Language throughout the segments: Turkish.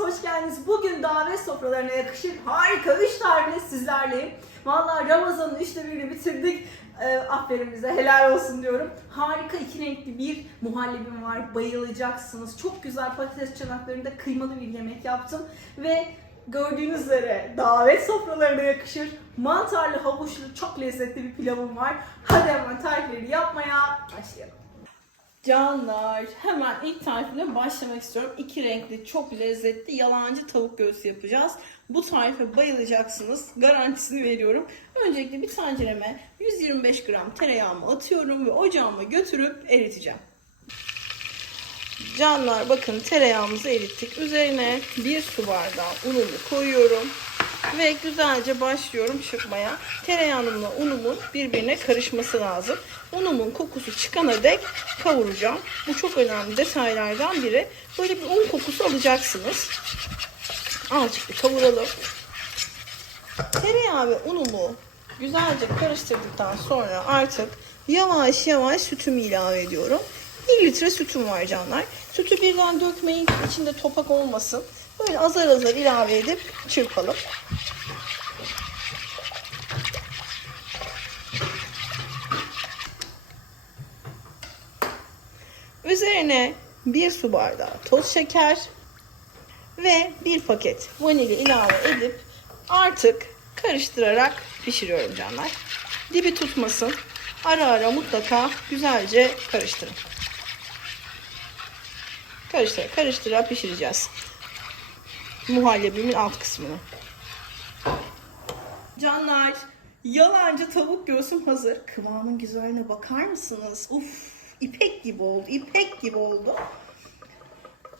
hoş geldiniz. Bugün davet sofralarına yakışır harika 3 tane sizlerleyim. Vallahi Ramazan'ın üçte birini bitirdik. Ee, aferin bize, helal olsun diyorum. Harika iki renkli bir muhallebim var, bayılacaksınız. Çok güzel patates çanaklarında kıymalı bir yemek yaptım. Ve gördüğünüz üzere davet sofralarına yakışır mantarlı, havuçlu, çok lezzetli bir pilavım var. Hadi hemen tarifleri yapmaya başlayalım. Canlar, hemen ilk tarifine başlamak istiyorum. İki renkli, çok lezzetli yalancı tavuk göğsü yapacağız. Bu tarife bayılacaksınız. Garantisini veriyorum. Öncelikle bir tencereme 125 gram tereyağımı atıyorum ve ocağıma götürüp eriteceğim. Canlar bakın tereyağımızı erittik. Üzerine bir su bardağı unumu koyuyorum. Ve güzelce başlıyorum çırpmaya. Tereyağımla unumun birbirine karışması lazım. Unumun kokusu çıkana dek kavuracağım. Bu çok önemli detaylardan biri. Böyle bir un kokusu alacaksınız. Azıcık bir kavuralım. Tereyağı ve unumu güzelce karıştırdıktan sonra artık yavaş yavaş sütümü ilave ediyorum. 1 litre sütüm var canlar. Sütü birden dökmeyin içinde topak olmasın. Böyle azar azar ilave edip çırpalım. Üzerine bir su bardağı toz şeker ve bir paket vanilya ilave edip artık karıştırarak pişiriyorum canlar. Dibi tutmasın. Ara ara mutlaka güzelce karıştırın. Karıştıra karıştıra pişireceğiz. Muhallebimin alt kısmını. Canlar, yalancı tavuk göğsüm hazır. Kıvamın güzelliğine bakar mısınız? Uf, ipek gibi oldu, ipek gibi oldu.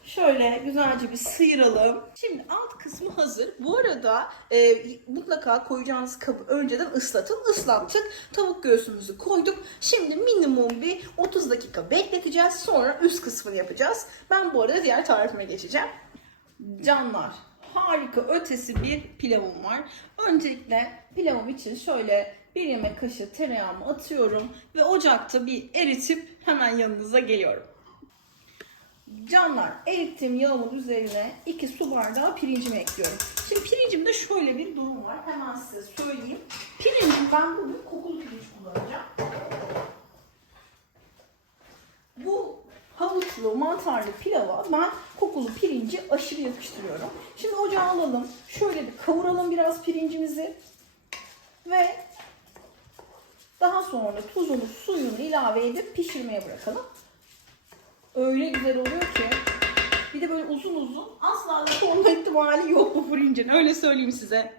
Şöyle güzelce bir sıyıralım. Şimdi alt kısmı hazır. Bu arada e, mutlaka koyacağınız kabı önceden ıslatın. Islattık. Tavuk göğsümüzü koyduk. Şimdi minimum bir 30 dakika bekleteceğiz. Sonra üst kısmını yapacağız. Ben bu arada diğer tarifime geçeceğim. Canlar harika ötesi bir pilavım var. Öncelikle pilavım için şöyle bir yemek kaşığı tereyağımı atıyorum ve ocakta bir eritip hemen yanınıza geliyorum. Canlar erittiğim yağımın üzerine 2 su bardağı pirincimi ekliyorum. Şimdi pirincimde şöyle bir durum var. Hemen size söyleyeyim. Pirincim ben bugün kokulu pirinç kullanacağım. Bu havuçlu mantarlı pilava ben kokulu pirinci aşırı yakıştırıyorum. Şimdi ocağa alalım. Şöyle bir kavuralım biraz pirincimizi. Ve daha sonra tuzunu, suyunu ilave edip pişirmeye bırakalım öyle güzel oluyor ki. Bir de böyle uzun uzun asla da olma ihtimali yok bu pirincin. Öyle söyleyeyim size.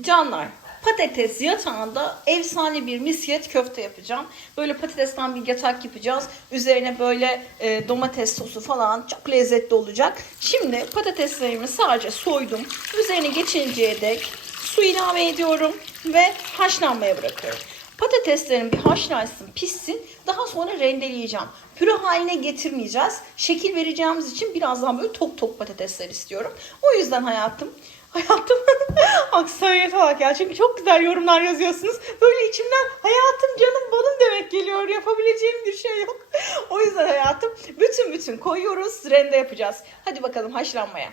Canlar patates yatağında efsane bir misyet köfte yapacağım. Böyle patatesten bir yatak yapacağız. Üzerine böyle e, domates sosu falan çok lezzetli olacak. Şimdi patateslerimi sadece soydum. Üzerine geçinceye dek su ilave ediyorum ve haşlanmaya bırakıyorum. Patateslerin bir haşlansın, pişsin. Daha sonra rendeleyeceğim. Püre haline getirmeyeceğiz. Şekil vereceğimiz için birazdan böyle top top patatesler istiyorum. O yüzden hayatım Hayatım aksiyonete bak ya çünkü çok güzel yorumlar yazıyorsunuz. Böyle içimden hayatım canım balım demek geliyor. Yapabileceğim bir şey yok. O yüzden hayatım bütün bütün koyuyoruz. Rende yapacağız. Hadi bakalım haşlanmaya.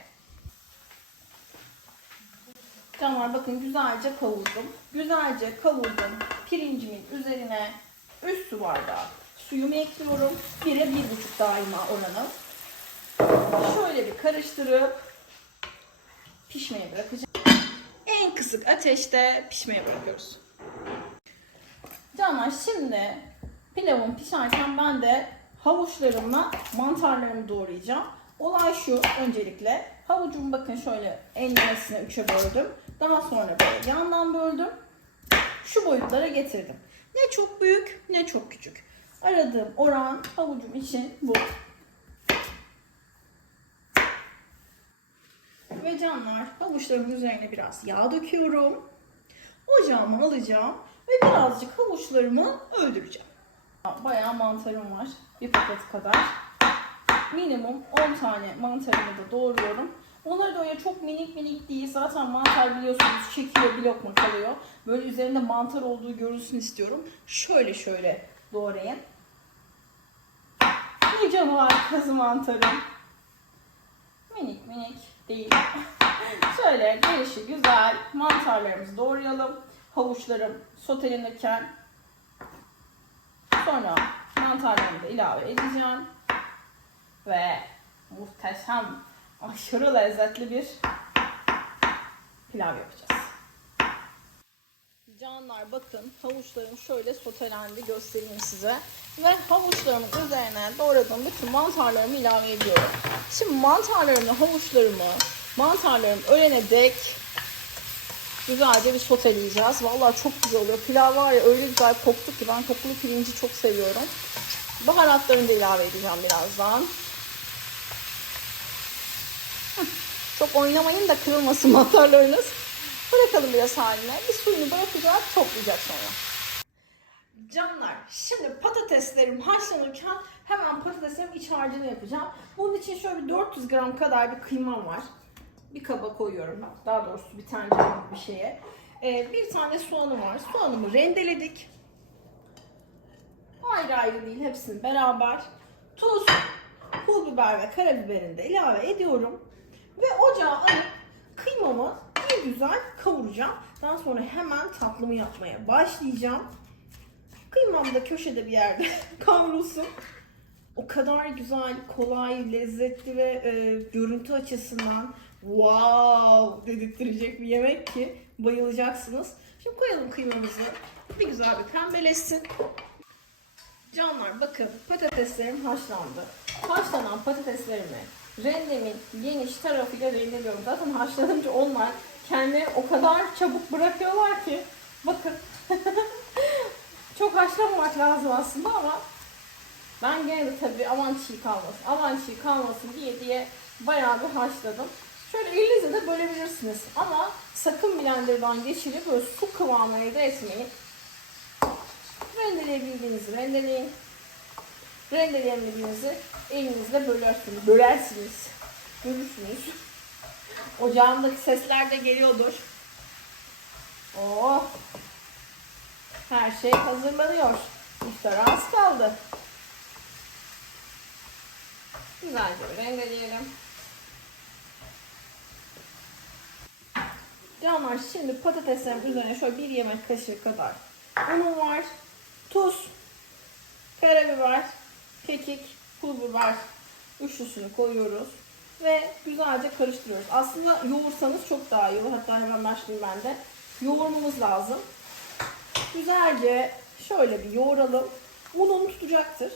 Canlar bakın güzelce kavurdum. Güzelce kavurdum. Pirincimin üzerine üst su bardağı suyumu ekliyorum. Bire bir buçuk daima oranı. Şöyle bir karıştırıp pişmeye bırakacağım. En kısık ateşte pişmeye bırakıyoruz. Canlar şimdi pilavım pişerken ben de havuçlarımla mantarlarımı doğrayacağım. Olay şu öncelikle havucumu bakın şöyle enlemesine üçe böldüm. Daha sonra böyle yandan böldüm. Şu boyutlara getirdim. Ne çok büyük ne çok küçük. Aradığım oran havucum için bu. Ve canlar havuçlarımın üzerine biraz yağ döküyorum. Ocağıma alacağım ve birazcık havuçlarımı öldüreceğim. Bayağı mantarım var. Bir paket kadar. Minimum 10 tane mantarımı da doğruyorum. Onları da öyle çok minik minik değil. Zaten mantar biliyorsunuz çekiyor bir lokma kalıyor. Böyle üzerinde mantar olduğu görülsün istiyorum. Şöyle şöyle doğrayın. Var kazı mantarım. Minik minik. Değil. Şöyle gelişi güzel mantarlarımızı doğrayalım. Havuçlarım sotelenirken sonra mantarlarımı da ilave edeceğim. Ve muhteşem, aşırı lezzetli bir pilav yapacağız. Canlar bakın havuçlarım şöyle sotelendi göstereyim size. Ve havuçlarımın üzerine doğradığım bütün mantarlarımı ilave ediyorum. Şimdi mantarlarımı, havuçlarımı, mantarlarım ölene dek güzelce bir soteleyeceğiz. Vallahi çok güzel oluyor. Pilav var ya öyle güzel koktu ki ben kokulu pirinci çok seviyorum. Baharatlarını da ilave edeceğim birazdan. Çok oynamayın da kırılmasın mantarlarınız. Bırakalım biraz haline. Bir suyunu bırakacak, toplayacak sonra. Canlar, şimdi patateslerim haşlanırken hemen patateslerim iç harcını yapacağım. Bunun için şöyle bir 400 gram kadar bir kıymam var. Bir kaba koyuyorum. Daha doğrusu bir tencerelik bir şeye. Ee, bir tane soğanım var. Soğanımı rendeledik. Ayrı ayrı değil, hepsini beraber. Tuz, pul biber ve karabiberini de ilave ediyorum. Ve ocağa alıp kıymamı bir güzel kavuracağım. Daha sonra hemen tatlımı yapmaya başlayacağım. Kıymam da köşede bir yerde kavrulsun. O kadar güzel, kolay, lezzetli ve e, görüntü açısından wow dedirttirecek bir yemek ki bayılacaksınız. Şimdi koyalım kıymamızı. Bir güzel bir pembeleşsin. Canlar bakın patateslerim haşlandı. Haşlanan patateslerimi rendemin geniş tarafıyla rendeliyorum. Zaten haşlanınca onlar kendini o kadar çabuk bırakıyorlar ki bakın çok haşlamamak lazım aslında ama ben gene de tabii aman çiğ kalmasın, aman çiğ kalmasın diye diye bayağı bir haşladım. Şöyle elinizle de bölebilirsiniz ama sakın blenderdan geçirip böyle su kıvamı elde etmeyin. Rendeleyebildiğinizi rendeleyin. Rendeleyemediğinizi elinizle bölersiniz. Bölersiniz. Bölürsünüz. Ocağımdaki sesler de geliyordur. Oh. Her şey hazırlanıyor. İftara az kaldı. Güzelce rendeleyelim. Canlar şimdi patateslerin üzerine şöyle bir yemek kaşığı kadar unum var. Tuz, karabiber, kekik, pul biber üçlüsünü koyuyoruz. Ve güzelce karıştırıyoruz. Aslında yoğursanız çok daha iyi olur. Hatta hemen başlayayım ben de. Yoğurmamız lazım. Güzelce şöyle bir yoğuralım. Ununu tutacaktır.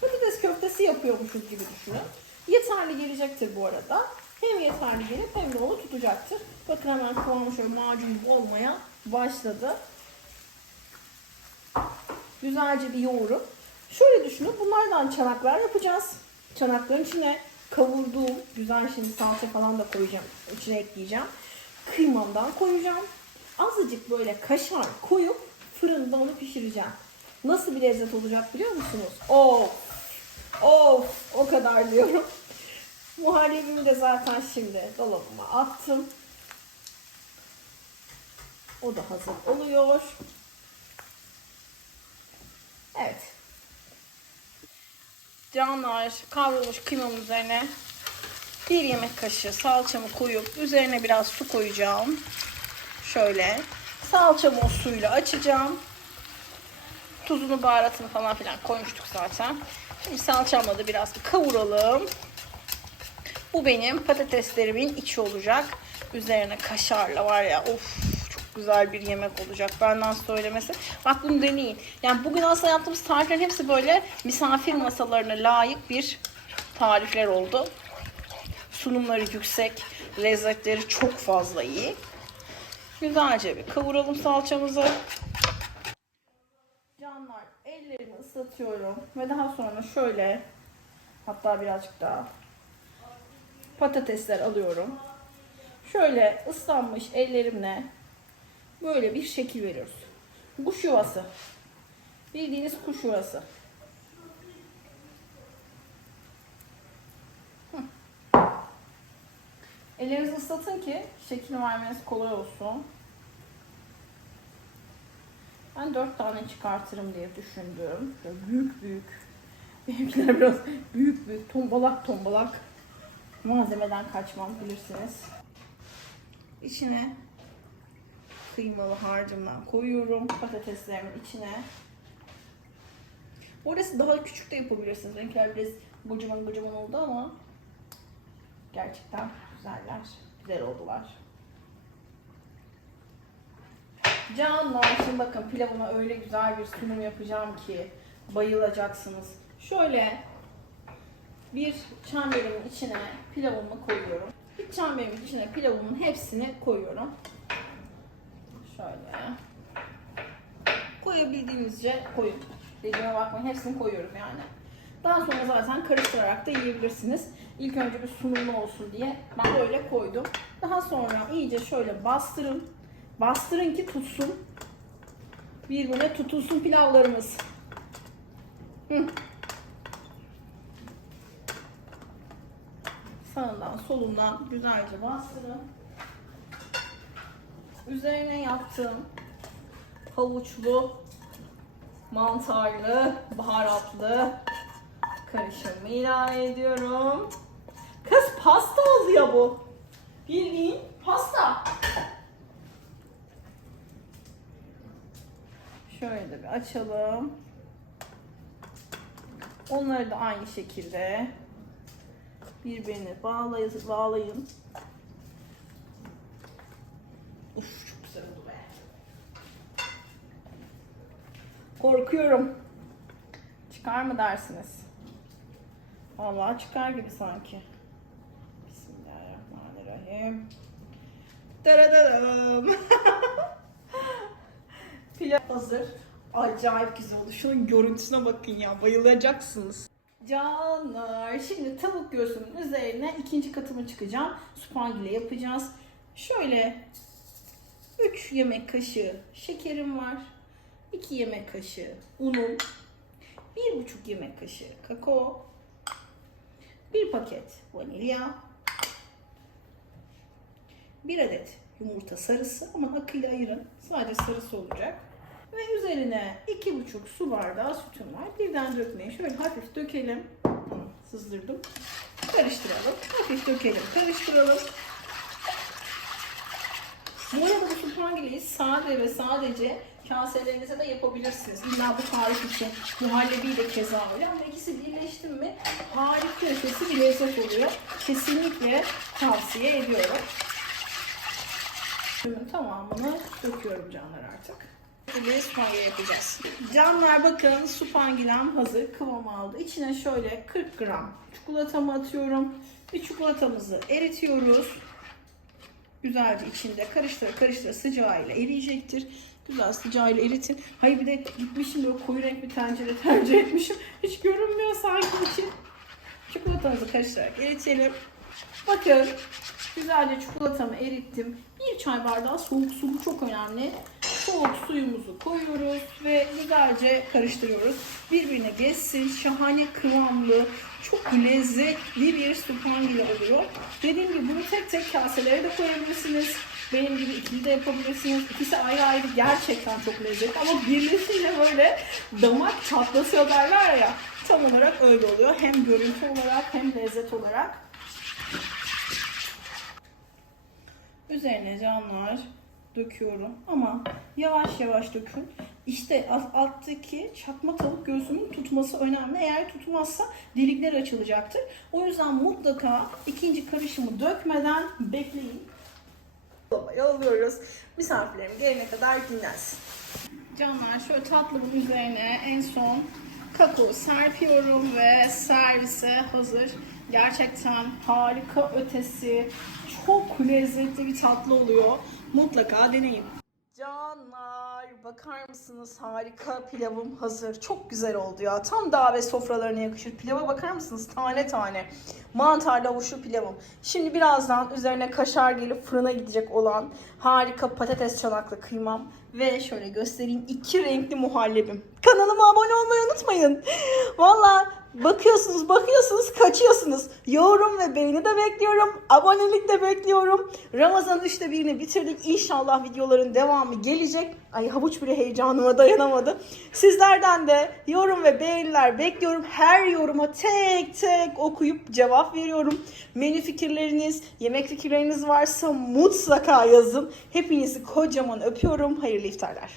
Patates köftesi yapıyormuşuz gibi düşünün. Yeterli gelecektir bu arada. Hem yeterli gelip hem de onu tutacaktır. Bakın hemen kıvamı şöyle macun olmaya başladı. Güzelce bir yoğurun. Şöyle düşünün bunlardan çanaklar yapacağız. Çanakların içine kavurduğum güzel şimdi salça falan da koyacağım. İçine ekleyeceğim. Kıymamdan koyacağım. Azıcık böyle kaşar koyup fırında onu pişireceğim. Nasıl bir lezzet olacak biliyor musunuz? Of! Of! O kadar diyorum. Muhallebimi de zaten şimdi dolabıma attım. O da hazır oluyor. Evet. Canlar kavrulmuş kıymamın üzerine bir yemek kaşığı salçamı koyup üzerine biraz su koyacağım. Şöyle. Salçamı o suyla açacağım. Tuzunu, baharatını falan filan koymuştuk zaten. Şimdi salçamla da biraz bir kavuralım. Bu benim patateslerimin içi olacak. Üzerine kaşarla var ya of güzel bir yemek olacak benden söylemesi. Bak bunu deneyin. Yani bugün aslında yaptığımız tariflerin hepsi böyle misafir masalarına layık bir tarifler oldu. Sunumları yüksek, lezzetleri çok fazla iyi. Güzelce bir kavuralım salçamızı. Canlar ellerimi ıslatıyorum ve daha sonra şöyle hatta birazcık daha patatesler alıyorum. Şöyle ıslanmış ellerimle böyle bir şekil veriyoruz. Kuş yuvası. Bildiğiniz kuş yuvası. Ellerinizi ıslatın ki şekil vermeniz kolay olsun. Ben dört tane çıkartırım diye düşündüm. Böyle büyük büyük. Benimkiler biraz büyük büyük, tombalak tombalak. Malzemeden kaçmam bilirsiniz. İçine kıymalı harcımdan koyuyorum patateslerimin içine. Orası daha küçük de yapabilirsiniz. Benimkiler biraz kocaman kocaman oldu ama gerçekten güzeller. Güzel oldular. Canlar şimdi bakın pilavıma öyle güzel bir sunum yapacağım ki bayılacaksınız. Şöyle bir çemberimin içine pilavımı koyuyorum. Bir çemberimin içine pilavımın hepsini koyuyorum. Şöyle. Koyabildiğinizce koyun. Dediğime bakmayın hepsini koyuyorum yani. Daha sonra zaten karıştırarak da yiyebilirsiniz. İlk önce bir sunumlu olsun diye ben böyle koydum. Daha sonra iyice şöyle bastırın. Bastırın ki tutsun. Birbirine tutulsun pilavlarımız. Hı. Sağından solundan güzelce bastırın. Üzerine yaptığım havuçlu, mantarlı, baharatlı karışımı ilave ediyorum. Kız pasta oldu ya bu. Bildiğin pasta. Şöyle bir açalım. Onları da aynı şekilde birbirine bağlayın. bağlayın. Uf çok güzel oldu be. Korkuyorum. Çıkar mı dersiniz? Vallahi çıkar gibi sanki. Bismillahirrahmanirrahim. Daradadam. Pilav hazır. Acayip güzel oldu. Şunun görüntüsüne bakın ya. Bayılacaksınız. Canlar. Şimdi tavuk göğsümün üzerine ikinci katımı çıkacağım. Supangile yapacağız. Şöyle 3 yemek kaşığı şekerim var. 2 yemek kaşığı unum. 1,5 yemek kaşığı kakao. 1 paket vanilya. 1 adet yumurta sarısı ama akıyla ayırın. Sadece sarısı olacak. Ve üzerine 2,5 su bardağı sütüm var. Birden dökmeyin. Şöyle hafif dökelim. Sızdırdım. Karıştıralım. Hafif dökelim. Karıştıralım. Bu arada bu sultangileyi sade ve sadece kaselerinize de yapabilirsiniz. İlla bu tarif için muhallebi de keza öyle ama ikisi birleşti mi harika ötesi bir lezzet oluyor. Kesinlikle tavsiye ediyorum. Ürünün tamamını döküyorum canlar artık. Şimdi supangile yapacağız. Canlar bakın supangilem hazır kıvam aldı. İçine şöyle 40 gram çikolatamı atıyorum. Bir çikolatamızı eritiyoruz. Güzelce içinde karıştır karıştır sıcağıyla eriyecektir. Güzel sıcağıyla eritin. Hayır bir de gitmişim böyle koyu renk bir tencere tercih etmişim. Hiç görünmüyor sanki içi. Çikolatamızı karıştırarak eritelim. Bakın güzelce çikolatamı erittim. Bir çay bardağı soğuk su bu çok önemli. Soğuk suyumuzu koyuyoruz ve güzelce karıştırıyoruz. Birbirine geçsin. Şahane kıvamlı, çok lezzetli bir supangile oluyor. Dediğim gibi bunu tek tek kaselere de koyabilirsiniz. Benim gibi ikili de yapabilirsiniz. İkisi ayrı ayrı gerçekten çok lezzetli ama birleşince böyle damak çatlasıyor derler ya. Tam olarak öyle oluyor. Hem görüntü olarak hem lezzet olarak. Üzerine canlar döküyorum ama yavaş yavaş dökün. İşte alt- alttaki çakma tavuk göğsünün tutması önemli. Eğer tutmazsa delikler açılacaktır. O yüzden mutlaka ikinci karışımı dökmeden bekleyin. Dolabaya alıyoruz. Misafirlerim gelene kadar dinlensin. Canlar şöyle tatlımın üzerine en son kakao serpiyorum ve servise hazır. Gerçekten harika ötesi, çok lezzetli bir tatlı oluyor. Mutlaka deneyin. Canlar bakar mısınız harika pilavım hazır. Çok güzel oldu ya. Tam davet sofralarına yakışır. Pilava bakar mısınız? Tane tane. Mantarlı havuçlu pilavım. Şimdi birazdan üzerine kaşar gelip fırına gidecek olan harika patates çanaklı kıymam. Ve şöyle göstereyim iki renkli muhallebim. Kanalıma abone olmayı unutmayın. Valla Bakıyorsunuz, bakıyorsunuz, kaçıyorsunuz. Yorum ve beğeni de bekliyorum. Abonelik de bekliyorum. Ramazan üçte birini bitirdik. İnşallah videoların devamı gelecek. Ay havuç bile heyecanıma dayanamadı. Sizlerden de yorum ve beğeniler bekliyorum. Her yoruma tek tek okuyup cevap veriyorum. Menü fikirleriniz, yemek fikirleriniz varsa mutlaka yazın. Hepinizi kocaman öpüyorum. Hayırlı Liftarlar.